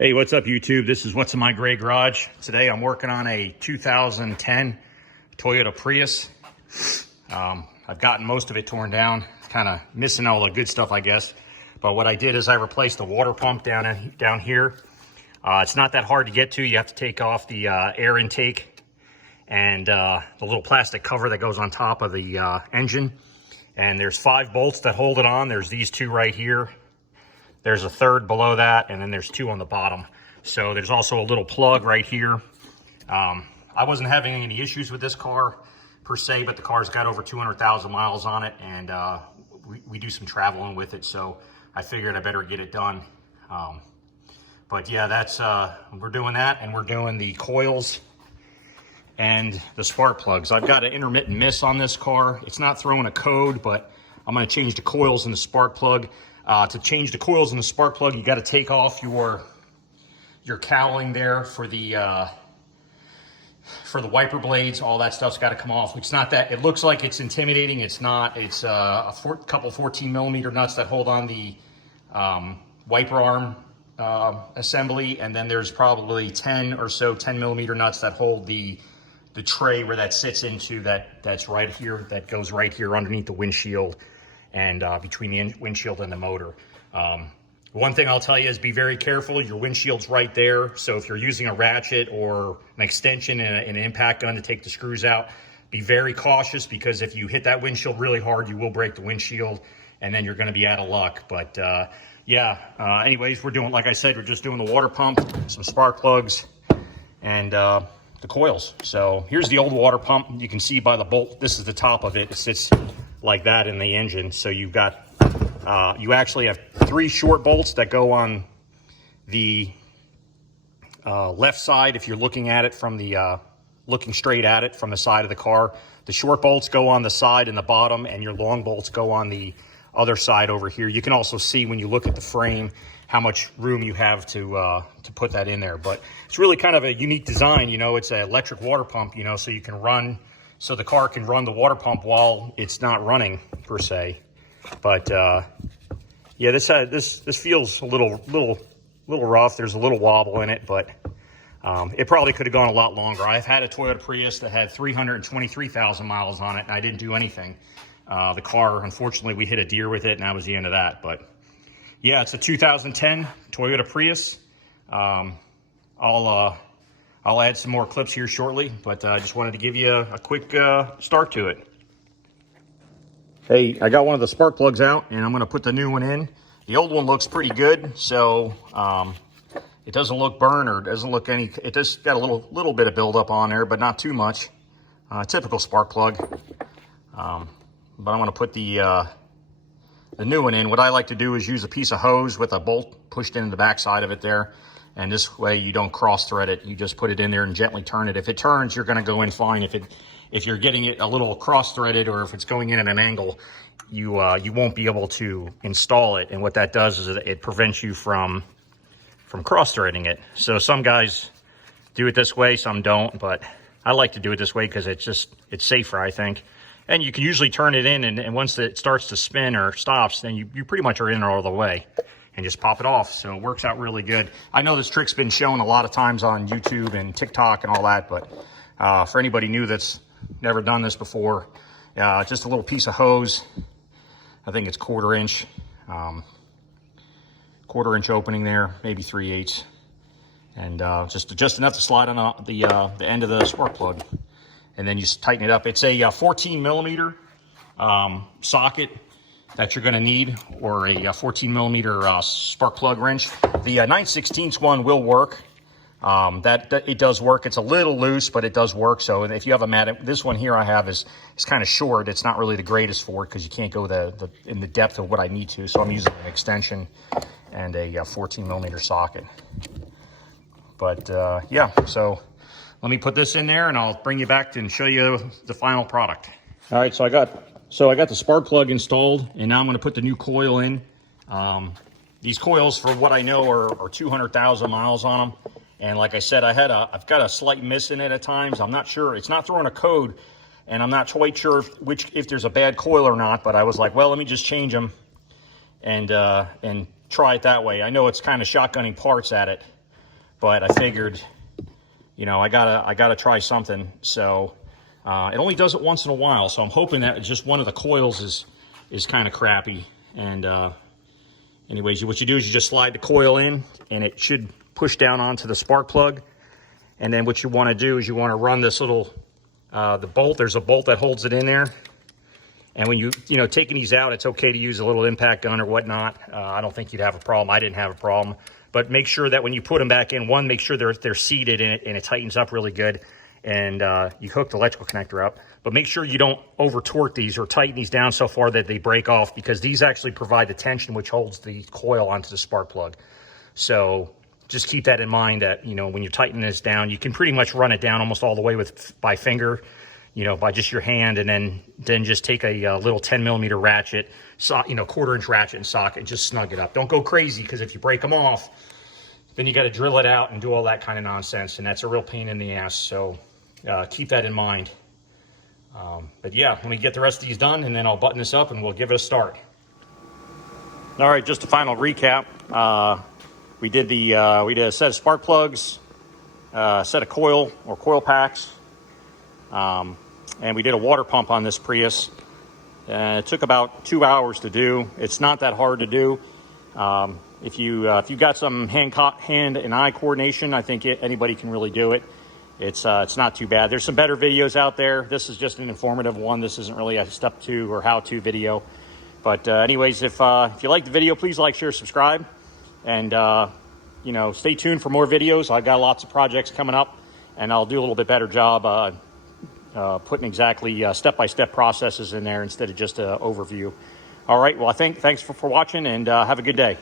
Hey, what's up YouTube? This is What's in My Gray Garage. Today I'm working on a 2010 Toyota Prius. I've gotten most of it torn down. It's kind of missing all the good stuff, I guess. But what I did is I replaced the water pump down here. It's not that hard to get to. You have to take off the air intake and the little plastic cover that goes on top of the engine. And there's 5 bolts that hold it on. There's these 2 right here. There's a third below that, and then there's 2 on the bottom. So there's also a little plug right here. I wasn't having any issues with this car per se, but the car's got over 200,000 miles on it, and we do some traveling with it, so I figured I better get it done. But yeah, that's we're doing that, and we're doing the coils and the spark plugs. I've got an intermittent miss on this car. It's not throwing a code, but I'm going to change the coils and the spark plug. To change the coils in the spark plug, you got to take off your cowling there for the wiper blades. All that stuff's got to come off. It's not that, it looks like it's intimidating. It's not. It's couple 14 millimeter nuts that hold on the wiper arm assembly, and then there's probably 10 or so 10 millimeter nuts that hold the tray where that sits into. That's right here. That goes right here underneath the windshield and between the windshield and the motor. One thing I'll tell you is be very careful. Your windshield's right there. So if you're using a ratchet or an extension and an impact gun to take the screws out, be very cautious, because if you hit that windshield really hard, you will break the windshield, and then you're gonna be out of luck. But anyways, we're doing, like I said, we're just doing the water pump, some spark plugs, and the coils. So here's the old water pump. You can see by the bolt, this is the top of it. It sits like that in the engine. So you've got, you actually have 3 short bolts that go on the left side. If you're looking at it from the, looking straight at it from the side of the car, the short bolts go on the side and the bottom, and your long bolts go on the other side over here. You can also see when you look at the frame how much room you have to put that in there. But it's really kind of a unique design. You know, it's an electric water pump, you know, so you can run, so the car can run the water pump while it's not running per se. But yeah, this feels a little rough. There's a little wobble in it, but it probably could have gone a lot longer. I've had a Toyota Prius that had 323,000 miles on it, and I didn't do anything. The car, unfortunately, we hit a deer with it, and that was the end of that. But yeah, it's a 2010 Toyota Prius. I'll add some more clips here shortly, but I just wanted to give you a quick start to it. Hey, I got one of the spark plugs out, and I'm going to put the new one in. The old one looks pretty good, so it doesn't look burned, or doesn't look any. It just got a little bit of buildup on there, but not too much. Typical spark plug. But I'm going to put the new one in. What I like to do is use a piece of hose with a bolt pushed into the back side of it there. And this way you don't cross thread it. You just put it in there and gently turn it. If it turns, you're going to go in fine. If you're getting it a little cross threaded, or if it's going in at an angle, you won't be able to install it. And what that does is it prevents you from cross threading it. So some guys do it this way, some don't, but I like to do it this way because it's safer, I think. And you can usually turn it in, and once it starts to spin or stops, then you pretty much are in all the way, and just pop it off. So it works out really good. I know this trick's been shown a lot of times on YouTube and TikTok and all that, but for anybody new that's never done this before, just a little piece of hose. I think it's quarter inch opening there, maybe 3/8, and just enough to slide on the end of the spark plug. And then you just tighten it up. It's a 14 millimeter socket that you're going to need, or a 14 millimeter spark plug wrench. The 9/16 one will work. That it does work. It's a little loose, but it does work. So if you have a mat, this one here I have is kind of short. It's not really the greatest for it because you can't go in the depth of what I need to. So I'm using an extension and a 14 millimeter socket. But yeah, so let me put this in there, and I'll bring you back and show you the final product. All right, so I got the spark plug installed, and now I'm going to put the new coil in. These coils, for what I know, are 200,000 miles on them. And like I said, I've got a slight miss in it at times. I'm not sure. It's not throwing a code, and I'm not quite sure if there's a bad coil or not. But I was like, well, let me just change them and try it that way. I know it's kind of shotgunning parts at it, but I figured, you know, I gotta try something. So it only does it once in a while, so I'm hoping that just one of the coils is kind of crappy. And anyways, what you do is you just slide the coil in, and it should push down onto the spark plug. And then what you want to do is you want to run this little the bolt. There's a bolt that holds it in there. And when you know, taking these out, it's okay to use a little impact gun or whatnot. I don't think you'd have a problem. I didn't have a problem. But make sure that when you put them back in, one, make sure they're seated in it and it tightens up really good. And you hook the electrical connector up. But make sure you don't over torque these or tighten these down so far that they break off, because these actually provide the tension which holds the coil onto the spark plug. So just keep that in mind, that, you know, when you're tightening this down, you can pretty much run it down almost all the way by finger, you know, by just your hand, and then just take a little 10mm ratchet, you know, 1/4 inch ratchet and socket, and just snug it up. Don't go crazy, because if you break them off, then you got to drill it out and do all that kind of nonsense, and that's a real pain in the ass. So keep that in mind. But yeah, let me get the rest of these done, and then I'll button this up and we'll give it a start. All right, just a final recap. We did a set of spark plugs, a set of coil packs, and we did a water pump on this Prius. It took about 2 hours to do. It's not that hard to do. If you've got some hand and eye coordination, I think anybody can really do it. It's not too bad. There's some better videos out there. This is just an informative one. This isn't really a step 2 or how-to video. But anyways, if you like the video, please like, share, subscribe. And, you know, stay tuned for more videos. I've got lots of projects coming up, and I'll do a little bit better job putting exactly step-by-step processes in there instead of just an overview. All right, well, thanks for watching, and have a good day.